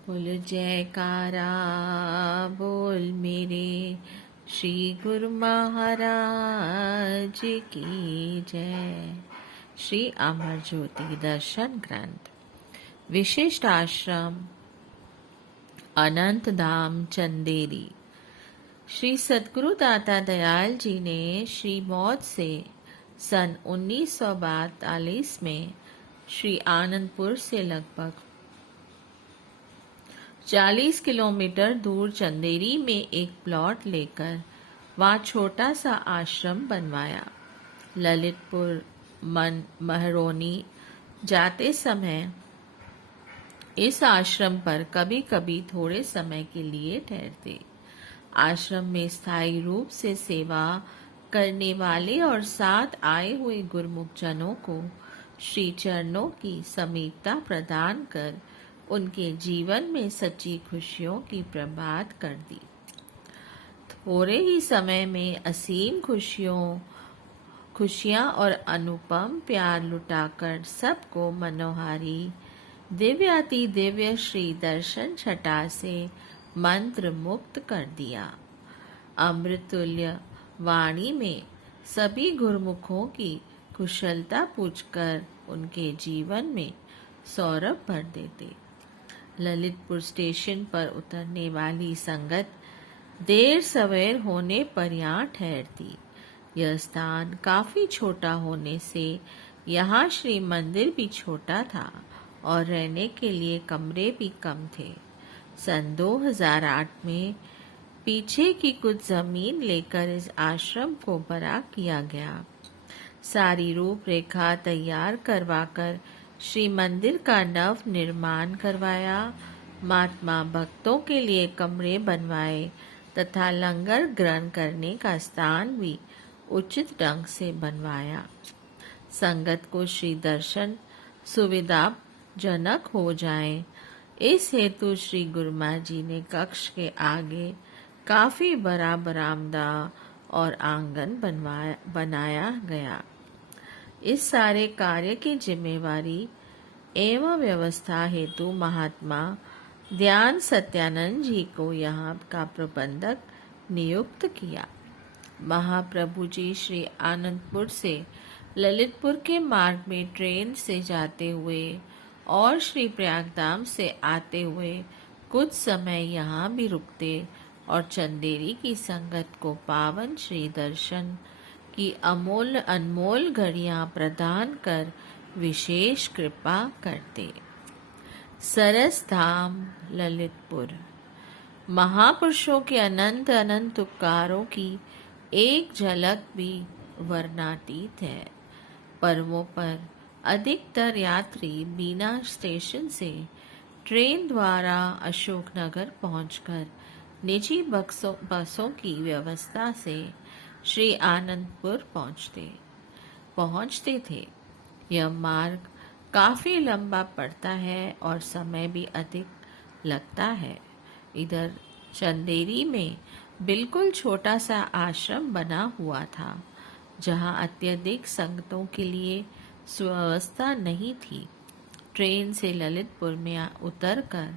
बोल जयकारा बोल मेरे श्री गुरु महाराज की जय। श्री अमर ज्योति दर्शन ग्रंथ विशिष्ट आश्रम अनंत धाम चंदेरी। श्री सद्गुरु दाता दयाल जी ने श्री मौत से सन 1942 में श्री आनंदपुर से लगभग 40 किलोमीटर दूर चंदेरी में एक प्लॉट लेकर वहाँ छोटा सा आश्रम बनवाया। ललितपुर महरौनी जाते समय इस आश्रम पर कभी कभी थोड़े समय के लिए ठहरते। आश्रम में स्थायी रूप से सेवा करने वाले और साथ आए हुए गुरमुख जनों को श्री चरणों की समीपता प्रदान कर उनके जीवन में सच्ची खुशियों की प्रभात कर दी। थोड़े ही समय में असीम खुशियां और अनुपम प्यार लुटाकर सबको मनोहारी दिव्याति दिव्य श्री दर्शन छटा से मंत्र मुक्त कर दिया। अमृतुल्य वाणी में सभी गुरुमुखों की कुशलता पूछकर उनके जीवन में सौरभ भर देते। ललितपुर स्टेशन पर उतरने वाली संगत देर सवेर होने पर यहाँ ठहरती। यह स्थान काफी छोटा होने से यहाँ श्री मंदिर भी छोटा था और रहने के लिए कमरे भी कम थे। सन 2008 में पीछे की कुछ जमीन लेकर इस आश्रम को बड़ा किया गया। सारी रूपरेखा तैयार करवाकर श्री मंदिर का नव निर्माण करवाया। महात्मा भक्तों के लिए कमरे बनवाए तथा लंगर ग्रहण करने का स्थान भी उचित ढंग से बनवाया। संगत को श्री दर्शन सुविधाजनक हो जाए, इस हेतु श्री गुरुमा जी ने कक्ष के आगे काफी बड़ा बरामदा और आंगन बनाया गया। इस सारे कार्य की जिम्मेवारी एवं व्यवस्था हेतु महात्मा ध्यान सत्यानंद जी को यहाँ का प्रबंधक नियुक्त किया। महाप्रभु जी श्री आनंदपुर से ललितपुर के मार्ग में ट्रेन से जाते हुए और श्री प्रयागधाम से आते हुए कुछ समय यहाँ भी रुकते और चंदेरी की संगत को पावन श्री दर्शन की अनमोल घड़ियां प्रदान कर विशेष कृपा करते। सरस धाम ललितपुर महापुरुषों के अनंत अनंत उपकारों की एक झलक भी वर्णातीत है। पर्वों पर अधिकतर यात्री बीना स्टेशन से ट्रेन द्वारा अशोकनगर पहुंचकर निजी बसों की व्यवस्था से श्री आनंदपुर पहुंचते थे। यह मार्ग काफी लंबा पड़ता है और समय भी अधिक लगता है। इधर चंदेरी में बिल्कुल छोटा सा आश्रम बना हुआ था, जहां अत्यधिक संगतों के लिए सुव्यवस्था नहीं थी। ट्रेन से ललितपुर में उतरकर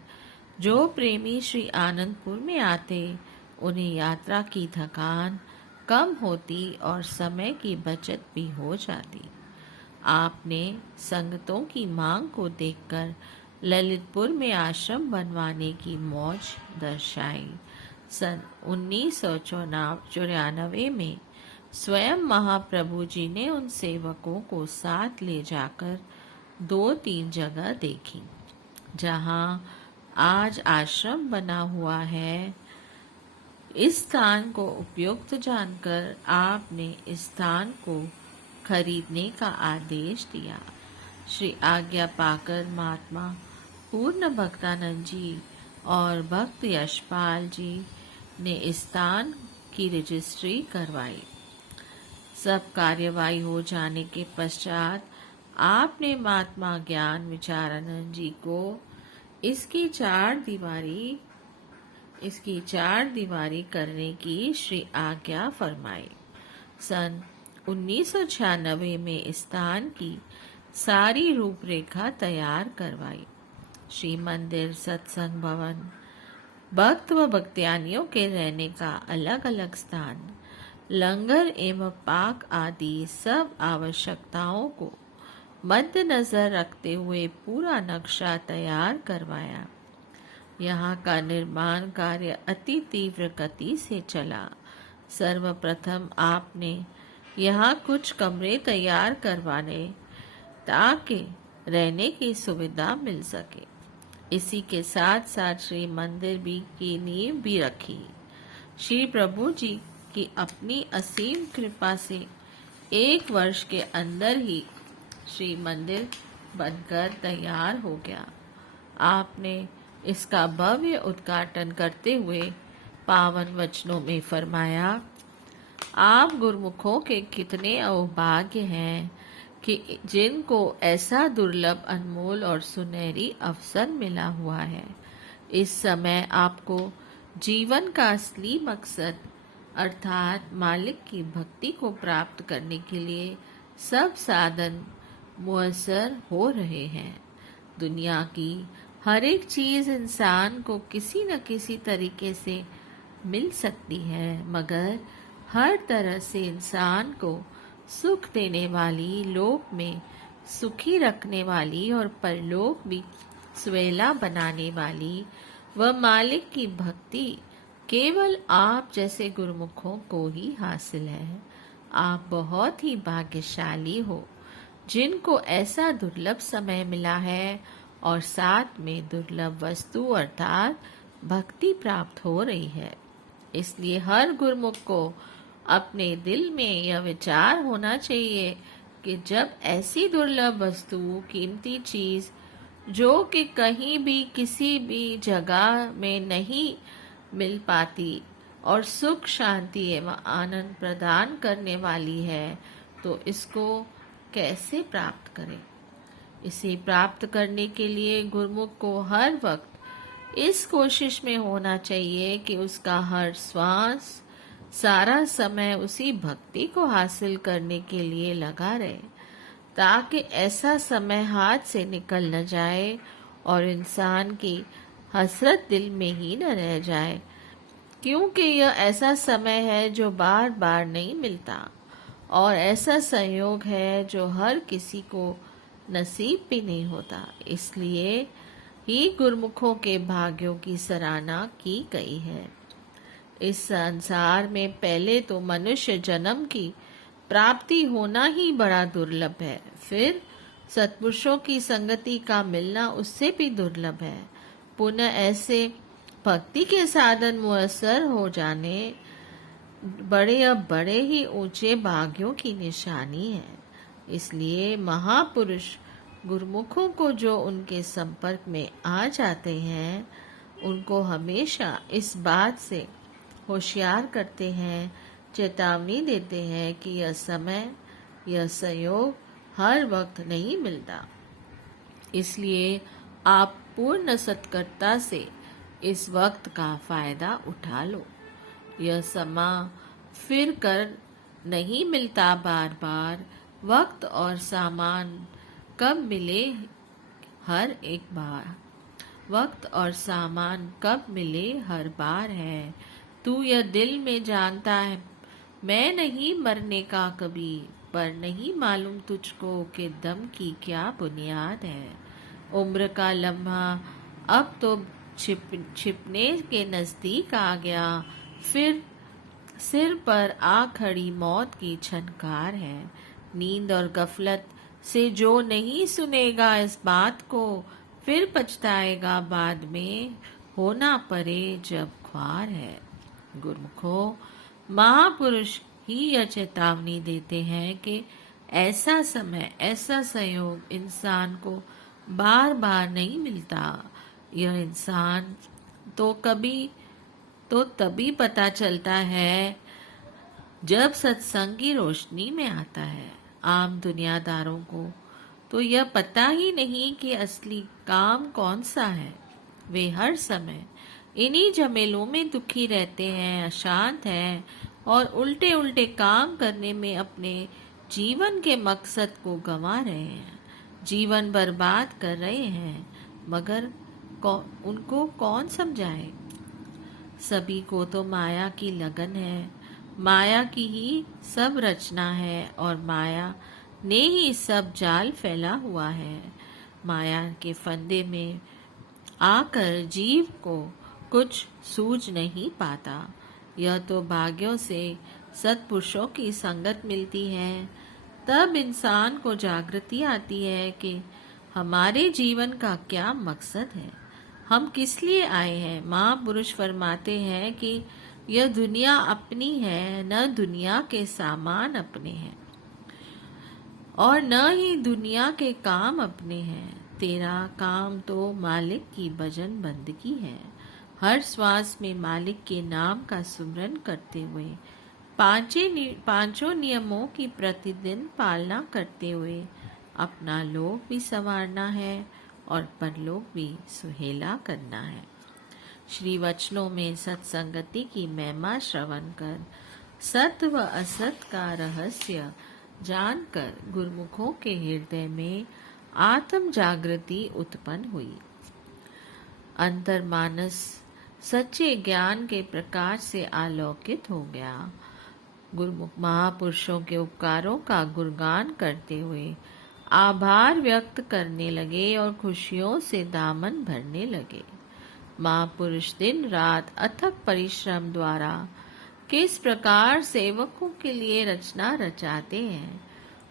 जो प्रेमी श्री आनंदपुर में आते, उन्हें यात्रा की थकान कम होती और समय की बचत भी हो जाती। आपने संगतों की मांग को देखकर ललितपुर में आश्रम बनवाने की मौज दर्शाई। सन 1994 में स्वयं महाप्रभु जी ने उन सेवकों को साथ ले जाकर 2-3 जगह देखी। जहां आज आश्रम बना हुआ है, इस स्थान को उपयुक्त जानकर आपने इस स्थान को खरीदने का आदेश दिया। श्री आज्ञा पाकर महात्मा पूर्ण भक्तानंद जी और भक्त यशपाल जी ने इस स्थान की रजिस्ट्री करवाई। सब कार्यवाही हो जाने के पश्चात आपने महात्मा ज्ञान विचारानंद जी को इसकी चार दीवारी करने की श्री आज्ञा फरमाई। सन 1996 में इस स्थान की सारी रूपरेखा तैयार करवाई। श्री मंदिर, सत्संग भवन, भक्त व भक्तियानियों के रहने का अलग अलग स्थान, लंगर एवं पाक आदि सब आवश्यकताओं को मद्देनजर रखते हुए पूरा नक्शा तैयार करवाया। यहाँ का निर्माण कार्य अति तीव्र गति से चला। सर्वप्रथम आपने यहाँ कुछ कमरे तैयार करवाने ताकि रहने की सुविधा मिल सके। इसी के साथ साथ श्री मंदिर भी की नींव भी रखी। श्री प्रभु जी की अपनी असीम कृपा से 1 वर्ष के अंदर ही श्री मंदिर बनकर तैयार हो गया। आपने इसका भव्य उद्घाटन करते हुए पावन वचनों में फरमाया, आप गुरुमुखों के कितने अभाग्य हैं कि जिनको ऐसा दुर्लभ, अनमोल और सुनहरी अवसर मिला हुआ है। इस समय आपको जीवन का असली मकसद अर्थात मालिक की भक्ति को प्राप्त करने के लिए सब साधन मुयस्सर हो रहे हैं। दुनिया की हर एक चीज इंसान को किसी न किसी तरीके से मिल सकती है, मगर हर तरह से इंसान को सुख देने वाली, लोक में सुखी रखने वाली और परलोक भी सुवेला बनाने वाली वह मालिक की भक्ति केवल आप जैसे गुरुमुखों को ही हासिल है। आप बहुत ही भाग्यशाली हो जिनको ऐसा दुर्लभ समय मिला है और साथ में दुर्लभ वस्तु अर्थात भक्ति प्राप्त हो रही है। इसलिए हर गुरुमुख को अपने दिल में यह विचार होना चाहिए कि जब ऐसी दुर्लभ वस्तु, कीमती चीज जो कि कहीं भी किसी भी जगह में नहीं मिल पाती और सुख, शांति एवं आनंद प्रदान करने वाली है, तो इसको कैसे प्राप्त करें। इसे प्राप्त करने के लिए गुरुमुख को हर वक्त इस कोशिश में होना चाहिए कि उसका हर श्वास, सारा समय उसी भक्ति को हासिल करने के लिए लगा रहे, ताकि ऐसा समय हाथ से निकल न जाए और इंसान की हसरत दिल में ही न रह जाए, क्योंकि यह ऐसा समय है जो बार बार नहीं मिलता और ऐसा संयोग है जो हर किसी को नसीब भी नहीं होता। इसलिए ही गुरुमुखों के भाग्यों की सराहना की गई है। इस संसार में पहले तो मनुष्य जन्म की प्राप्ति होना ही बड़ा दुर्लभ है, फिर सत्पुरुषों की संगति का मिलना उससे भी दुर्लभ है। पुनः ऐसे भक्ति के साधन मुयस्सर हो जाने बड़े अब बड़े ही ऊंचे भाग्यों की निशानी है। इसलिए महापुरुष गुरुमुखों को जो उनके संपर्क में आ जाते हैं, उनको हमेशा इस बात से होशियार करते हैं, चेतावनी देते हैं कि यह समय, यह संयोग हर वक्त नहीं मिलता। इसलिए आप पूर्ण सतर्कता से इस वक्त का फायदा उठा लो। यह समा फिर कर नहीं मिलता बार बार, वक्त और सामान कब मिले हर एक बार, वक्त और सामान कब मिले हर बार है। तू यह दिल में जानता है, मैं नहीं मरने का कभी, पर नहीं मालूम तुझको कि दम की क्या बुनियाद है। उम्र का लम्हा अब तो छिपने के नजदीक आ गया, फिर सिर पर आ खड़ी मौत की छनकार है। नींद और गफलत से जो नहीं सुनेगा इस बात को, फिर पछताएगा बाद में, होना पड़े जब ख्वार है। गुरुमुखों, महापुरुष ही यह चेतावनी देते हैं कि ऐसा समय, ऐसा संयोग इंसान को बार बार नहीं मिलता। यह इंसान तो तभी पता चलता है जब सत्संग की रोशनी में आता है। आम दुनियादारों को तो यह पता ही नहीं कि असली काम कौन सा है। वे हर समय इन्हीं झमेलों में दुखी रहते हैं, अशांत हैं और उल्टे उल्टे काम करने में अपने जीवन के मकसद को गंवा रहे हैं, जीवन बर्बाद कर रहे हैं। मगर उनको कौन समझाए। सभी को तो माया की लगन है, माया की ही सब रचना है और माया ने ही सब जाल फैला हुआ है। माया के फंदे में आकर जीव को कुछ सूझ नहीं पाता। यह तो भाग्यों से सत्पुरुषों की संगत मिलती है, तब इंसान को जागृति आती है कि हमारे जीवन का क्या मकसद है, हम किस लिए आए हैं। महापुरुष फरमाते हैं कि यह दुनिया अपनी है, न दुनिया के सामान अपने हैं और न ही दुनिया के काम अपने हैं। तेरा काम तो मालिक की भजन बंदगी है। हर श्वास में मालिक के नाम का सुमरन करते हुए पांचों नियमों की प्रतिदिन पालना करते हुए अपना लोक भी संवारना है और परलोक भी सुहेला करना है। श्री वचनों में सत्संगति की महिमा श्रवण कर सत्य व असत का रहस्य जानकर गुरुमुखों के हृदय में आत्म जागृति उत्पन्न हुई। अंतर्मानस सच्चे ज्ञान के प्रकाश से आलोकित हो गया। गुरुमुख महापुरुषों के उपकारों का गुणगान करते हुए आभार व्यक्त करने लगे और खुशियों से दामन भरने लगे। महापुरुष दिन रात अथक परिश्रम द्वारा किस प्रकार सेवकों के लिए रचना रचाते हैं,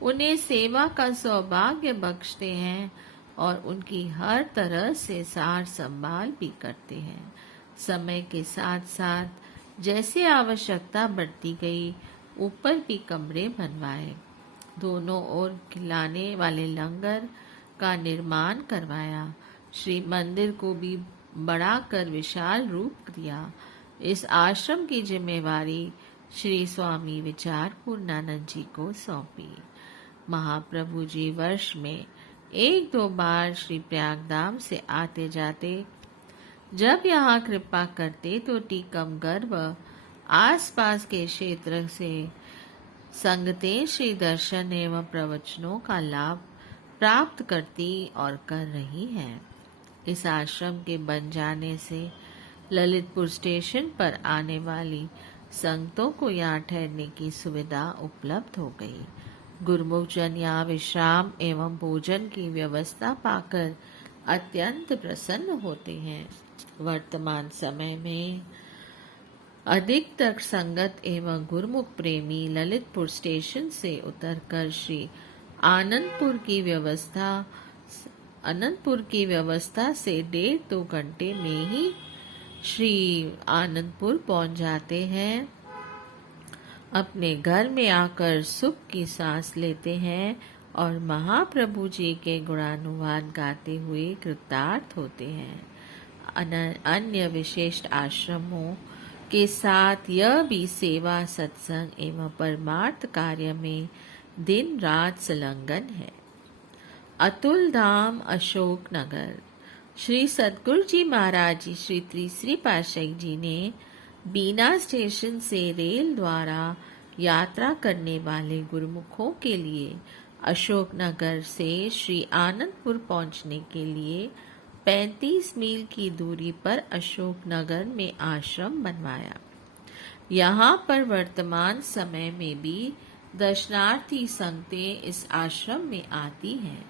उन्हें सेवा का सौभाग्य बख्शते हैं और उनकी हर तरह से सार संभाल भी करते हैं। समय के साथ साथ जैसे आवश्यकता बढ़ती गई, ऊपर भी कमरे बनवाए, दोनों ओर खिलाने वाले लंगर का निर्माण करवाया, श्री मंदिर को भी बढ़ाकर विशाल रूप दिया। इस आश्रम की जिम्मेवारी श्री स्वामी विचार पूर्णानंद जी को सौंपी। महाप्रभु जी वर्ष में 1-2 बार श्री प्रयागधाम से आते जाते। जब यहाँ कृपा करते तो टीकमगढ़ व आसपास के क्षेत्र से संगतें श्री दर्शन एवं प्रवचनों का लाभ प्राप्त करती और कर रही हैं। इस आश्रम के बन जाने से ललितपुर स्टेशन पर आने वाली संगतों को यहाँ ठहरने की सुविधा उपलब्ध हो गई। गुरुमुख जन यहाँ विश्राम एवं भोजन की व्यवस्था पाकर अत्यंत प्रसन्न होते हैं। वर्तमान समय में अधिकतर संगत एवं गुरुमुख प्रेमी ललितपुर स्टेशन से उतरकर श्री आनंदपुर की व्यवस्था से 1.5-2 घंटे में ही श्री आनंदपुर पहुंच जाते हैं। अपने घर में आकर सुख की सांस लेते हैं और महाप्रभु जी के गुणानुवाद गाते हुए कृतार्थ होते हैं। अन्य विशिष्ट आश्रमों के साथ यह भी सेवा, सत्संग एवं परमार्थ कार्य में दिन रात संलग्न है। अतुल धाम अशोक नगर। श्री सतगुरु जी महाराज जी श्री तीसरी पातशाही जी ने बीना स्टेशन से रेल द्वारा यात्रा करने वाले गुरुमुखों के लिए अशोकनगर से श्री आनंदपुर पहुंचने के लिए 35 मील की दूरी पर अशोकनगर में आश्रम बनवाया। यहाँ पर वर्तमान समय में भी दर्शनार्थी संगतें इस आश्रम में आती हैं।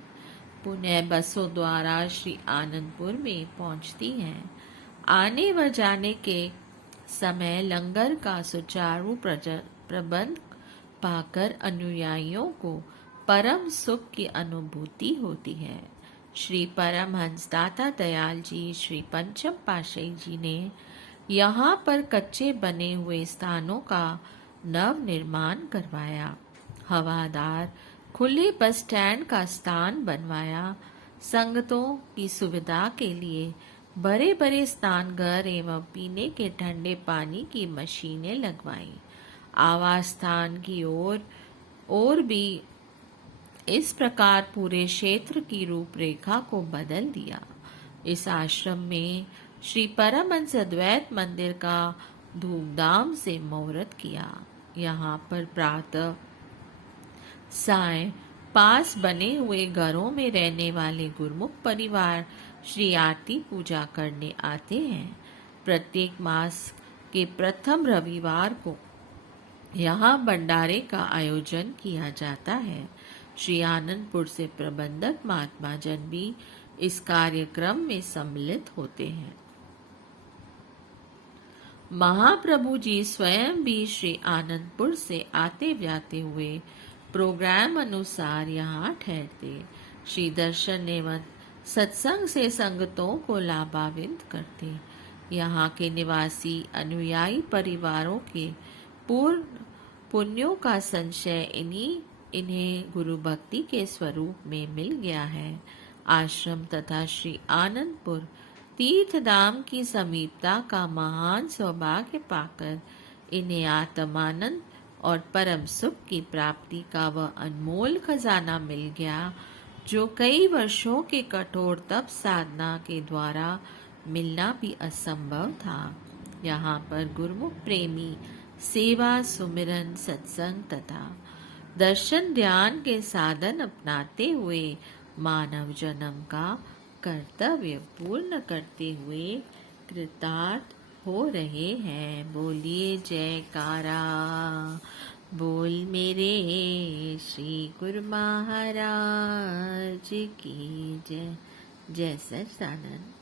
पुनः बसों द्वारा श्री आनंदपुर में पहुंचती हैं। आने व जाने के समय लंगर का सुचारू प्रबंध पाकर अनुयायियों को परम सुख की अनुभूति होती है। श्री परमहंस दाता दयाल जी श्री पंचम पातशाही जी ने यहाँ पर कच्चे बने हुए स्थानों का नव निर्माण करवाया। हवादार खुले बस स्टैंड का स्थान बनवाया। संगतों की सुविधा के लिए बड़े बड़े स्नानघर एवं पीने के ठंडे पानी की मशीनें लगवाई। आवास स्थान की ओर भी इस प्रकार पूरे क्षेत्र की रूपरेखा को बदल दिया। इस आश्रम में श्री परमहंस अद्वैत मंदिर का धूमधाम से मुहूर्त किया। यहाँ पर प्रातः साय पास बने हुए घरों में रहने वाले गुरुमुख परिवार श्री आरती पूजा करने आते हैं। प्रत्येक मास के प्रथम रविवार को यहाँ भंडारे का आयोजन किया जाता है। श्री आनंदपुर से प्रबंधक महात्मा जन भी इस कार्यक्रम में सम्मिलित होते हैं। महाप्रभु जी स्वयं भी श्री आनंदपुर से आते जाते हुए प्रोग्राम अनुसार यहाँ ठहरते। श्री दर्शन एवं सत्संग से संगतों को लाभान्वित करते। यहाँ के निवासी अनुयायी परिवारों के पूर्ण पुण्यों का संचय इन्हें गुरु भक्ति के स्वरूप में मिल गया है। आश्रम तथा श्री आनंदपुर तीर्थ धाम की समीपता का महान सौभाग्य पाकर इन्हें आत्मानंद और परम सुख की प्राप्ति का वह अनमोल खजाना मिल गया जो कई वर्षों के कठोर तप साधना के द्वारा मिलना भी असंभव था। यहाँ पर गुरुमुख प्रेमी सेवा, सुमिरन, सत्संग तथा दर्शन ध्यान के साधन अपनाते हुए मानव जन्म का कर्तव्य पूर्ण करते हुए कृतार्थ हो रहे हैं। बोलिए जयकारा, बोल मेरे श्री गुरु महाराज की जय। जय सच्चिदानंद।